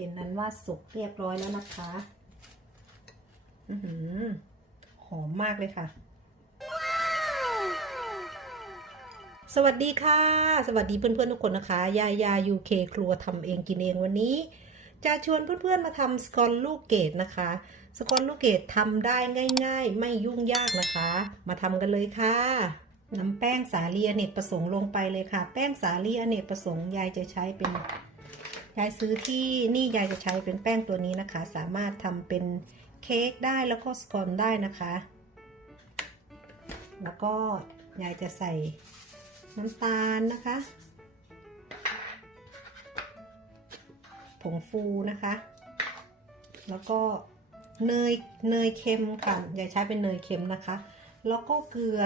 เป็นนั้นว่าสุกเรียบร้อยแล้วนะคะ อือหือ หอมมากเลยค่ะ สวัสดีค่ะ สวัสดีเพื่อนๆทุกคนนะคะ ยายา UK ครัวทำเองกินเองวันนี้ จะชวนเพื่อนๆมาทำสกอนลูกเกดนะคะ สกอนลูกเกดทำได้ง่าย ๆ ไม่ยุ่งยากนะคะ มาทำกันเลยค่ะน้ำแป้งสาลีอเนกประสงค์ลงไปเลยค่ะ แป้งสาลีอเนกประสงค์ยายจะใช้เป็น ยายซื้อที่นี่ยายจะใช้เป็นแป้งตัวนี้นะคะ สามารถทำเป็นเค้กได้แล้วก็สกอนได้นะคะ แล้วก็ยายจะใส่น้ำตาลนะคะ ผงฟูนะคะ แล้วก็เนยเนยเค็มค่ะยายใช้เป็นเนยเค็มนะคะ แล้วก็เกลือ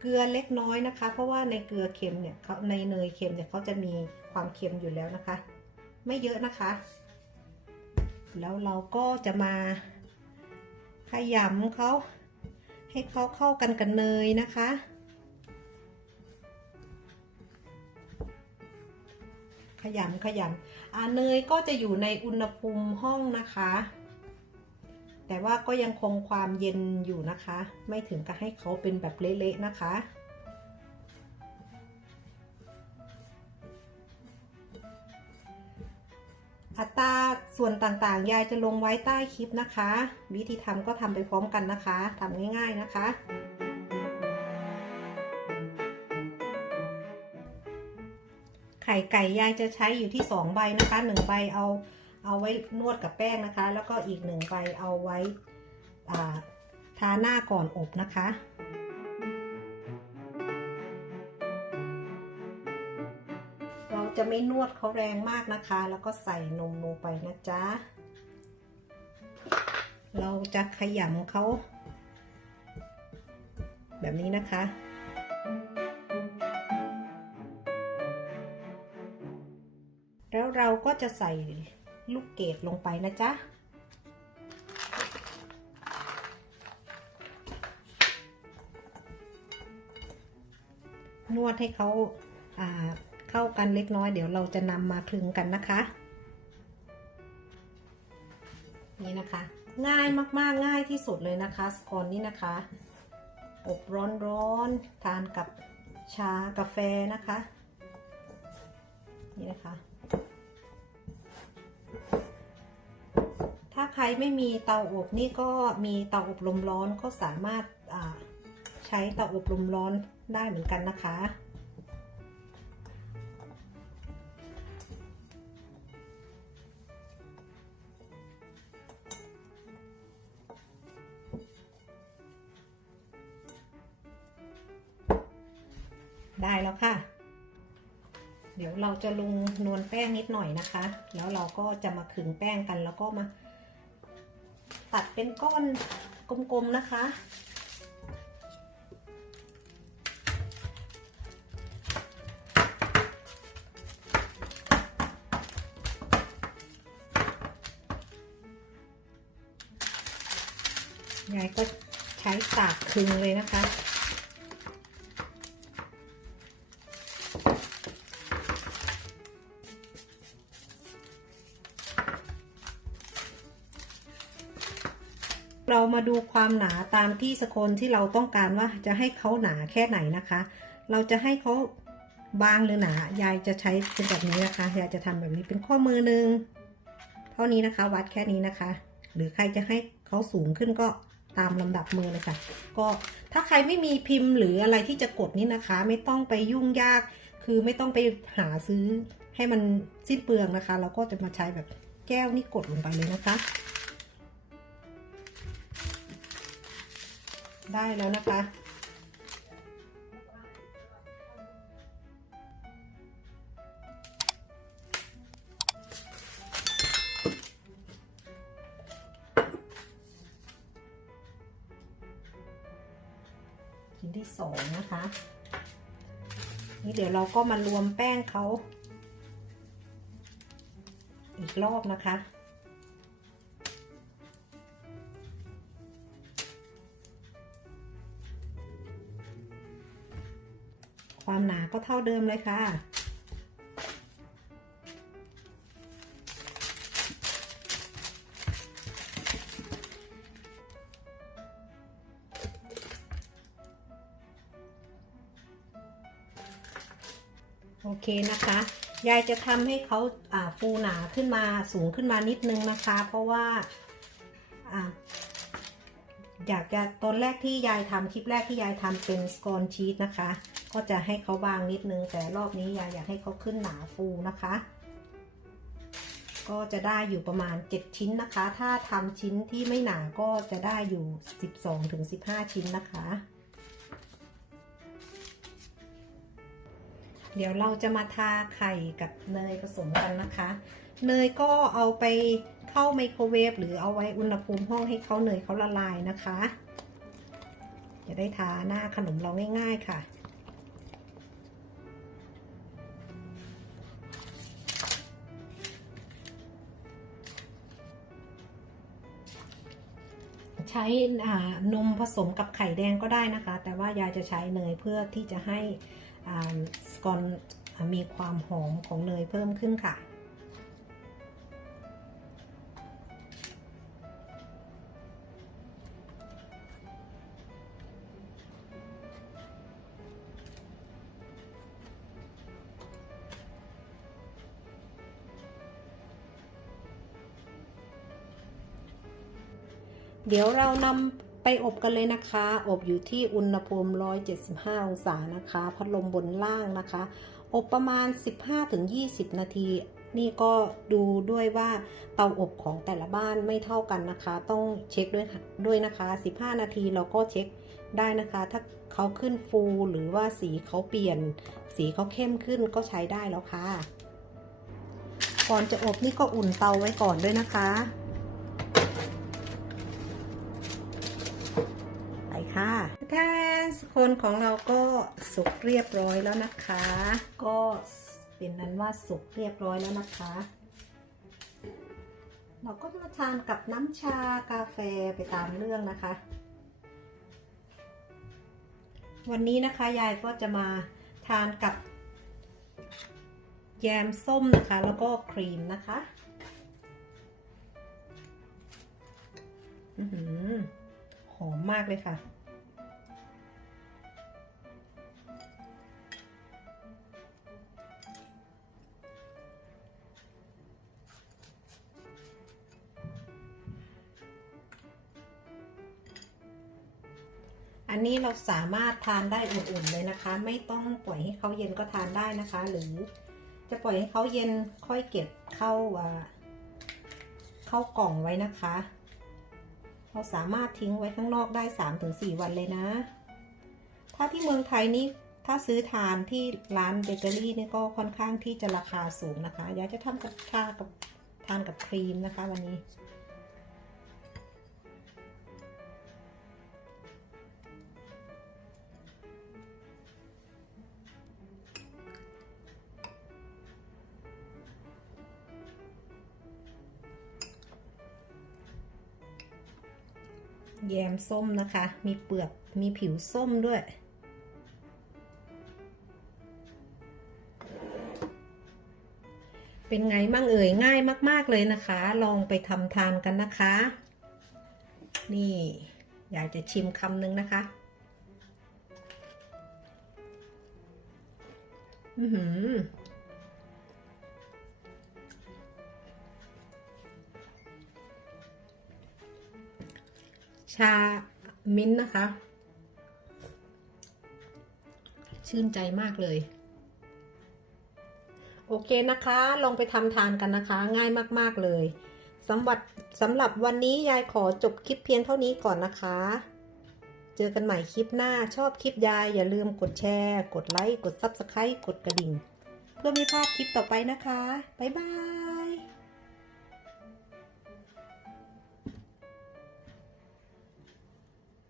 เกลือเล็กน้อยนะคะ เพราะว่าในเกลือเค็มเนี่ยในเนยเค็มเนี่ยเขาจะมีความเค็มอยู่แล้วนะคะ ไม่เยอะนะคะ แล้วเราก็จะมาขยำเขาให้เขาเข้ากันกับเนยนะคะขยำขยำอ่าเนยก็จะอยู่ในอุณหภูมิห้องนะคะ แต่ว่าก็ยังคงความเย็นอยู่นะคะ ไม่ถึงกับให้เขาเป็นแบบเละๆนะคะ ส่วนต่างๆ ยายจะลงไว้ใต้คลิปนะคะ วิธีทำก็ทำไปพร้อมกันนะคะทำง่ายๆนะคะ ไข่ไก่ยายจะใช้อยู่ที่ 2 ใบนะคะ1ใบเอาเอาไว้นวดกับแป้งนะคะ แล้วก็อีก1ใบเอาไว้ทาหน้าก่อนอบนะคะ จะไม่นวดเขาแรงมากนะคะ แล้วก็ใส่นมลงไปนะจ๊ะ เราจะขยำเขาแบบนี้นะคะแล้วเราก็จะใส่ลูกเกดลงไปนะจ๊ะ นวดให้เขาา เข้ากันเล็กน้อยเดี๋ยวเราจะนำมาคลึงกันนะคะ นี่นะคะ ง่ายมากๆง่ายที่สุดเลยนะคะสกอนนี่นะคะ อบร้อนๆทานกับชากาแฟนะคะ นี่นะคะ ถ้าใครไม่มีเตาอบนี่ก็มีเตาอบลมร้อนก็สามารถใช้เตาอบลมร้อนได้เหมือนกันนะคะ ได้แล้วค่ะ เดี๋ยวเราจะลงนวลแป้งนิดหน่อยนะคะ แล้วเราก็จะมาขึงแป้งกันแล้วก็มา ตัดเป็นก้อนกลมๆนะคะยายก็ใช้สากคึงเลยนะคะ เรามาดูความหนาตามที่สโคนที่เราต้องการว่าจะให้เขาหนาแค่ไหนนะคะ เราจะให้เขาบางหรือหนา ยายจะใช้เป็นแบบนี้นะคะ ยายจะทำแบบนี้เป็นข้อมือหนึ่งเท่านี้นะคะ วัดแค่นี้นะคะ หรือใครจะให้เขาสูงขึ้นก็ตามลำดับมือเลยค่ะ ก็ถ้าใครไม่มีพิมพ์หรืออะไรที่จะกดนี่นะคะ ไม่ต้องไปยุ่งยาก คือไม่ต้องไปหาซื้อให้มันสิ้นเปลืองนะคะ เราก็จะมาใช้แบบแก้วนี่กดลงไปเลยนะคะ ได้แล้วนะคะ ชิ้นที่สองนะคะ นี่เดี๋ยวเราก็มารวมแป้งเขาอีกรอบนะคะ ความหนาก็เท่าเดิมเลยค่ะ โอเคนะคะ ยายจะทำให้เขาฟูหนาขึ้นมาสูงขึ้นมานิดนึงนะคะ เพราะว่าอยากจะตอนแรกที่ยายทำคลิปแรกที่ยายทำเป็นสกอนชีสนะคะ ก็จะให้เขาบางนิดนึง แต่รอบนี้ยายอยากให้เขาขึ้นหนาฟูนะคะ ก็จะได้อยู่ประมาณ 7 ชิ้นนะคะ ถ้าทำชิ้นที่ไม่หนาก็จะได้อยู่ 12-15 ชิ้นนะคะ เดี๋ยวเราจะมาทาไข่กับเนยผสมกันนะคะ เนยก็เอาไปเข้าไมโครเวฟหรือเอาไว้อุณหภูมิห้องให้เขาเนยเขาละลายนะคะ จะได้ทาหน้าขนมเราง่าย ๆ ค่ะ ใช้นมผสมกับไข่แดงก็ได้นะคะ แต่ว่ายายจะใช้เนยเพื่อที่จะให้สกอนมีความหอมของเนยเพิ่มขึ้นค่ะ เดี๋ยวเรานำไปอบกันเลยนะคะ อบอยู่ที่อุณหภูมิ 175 องศานะคะ พัดลมบนล่างนะคะ อบประมาณ 15-20 นาที นี่ก็ดูด้วยว่าเตาอบของแต่ละบ้านไม่เท่ากันนะคะ ต้องเช็คด้วยด้วยนะคะ 15 นาทีเราก็เช็คได้นะคะ ถ้าเขาขึ้นฟูหรือว่าสีเขาเปลี่ยน สีเขาเข้มขึ้นก็ใช้ได้แล้วค่ะ ก่อนจะอบนี่ก็อุ่นเตาไว้ก่อนด้วยนะคะ คนของเราก็สุกเรียบร้อยแล้วนะคะ ก็เป็นนั้นว่าสุกเรียบร้อยแล้วนะคะ เราก็มาทานกับน้ำชากาแฟไปตามเรื่องนะคะ วันนี้นะคะยายก็จะมาทานกับ แยมส้มนะคะ แล้วก็ครีมนะคะอือหือหอมมากเลยค่ะ นนี้เราสามารถทานได้อุ่นๆเลยนะคะ ไม่ต้องปล่อยให้เขาเย็นก็ทานได้นะคะ หรือจะปล่อยให้เขาเย็นค่อยเก็บเข้าอ่าเข้ากล่องไว้นะคะ เราสามารถทิ้งไว้ข้างนอกได้ 3-4 วันเลยนะ ถ้าที่เมืองไทยนี่ถ้าซื้อทานที่ร้านเบเกอรี่นี่ก็ค่อนข้างที่จะราคาสูงนะคะอยากจะทำกับชากับทานกับครีมนะคะวันนี้ แยมส้มนะคะ มีเปลือก มีผิวส้มด้วย เป็นไงมั่งเอ่ยง่ายมาก ๆเลยนะคะ ลองไปทำทานกันนะคะ นี่ อยากจะชิมคำหนึ่งนะคะ อือหือ ชามิ้นนะคะ ชื่นใจมากเลย โอเคนะคะ ลองไปทำทานกันนะคะ ง่ายมาก ๆ เลยสำหรับสำหรับวันนี้ยายขอจบคลิปเพียงเท่านี้ก่อนนะคะ เจอกันใหม่คลิปหน้าชอบคลิปยายอย่าลืมกดแชร์ กดไลค์ กด Subscribe กดกระดิ่ง เพื่อไม่พลาดคลิปต่อไปนะคะ บ๊ายบาย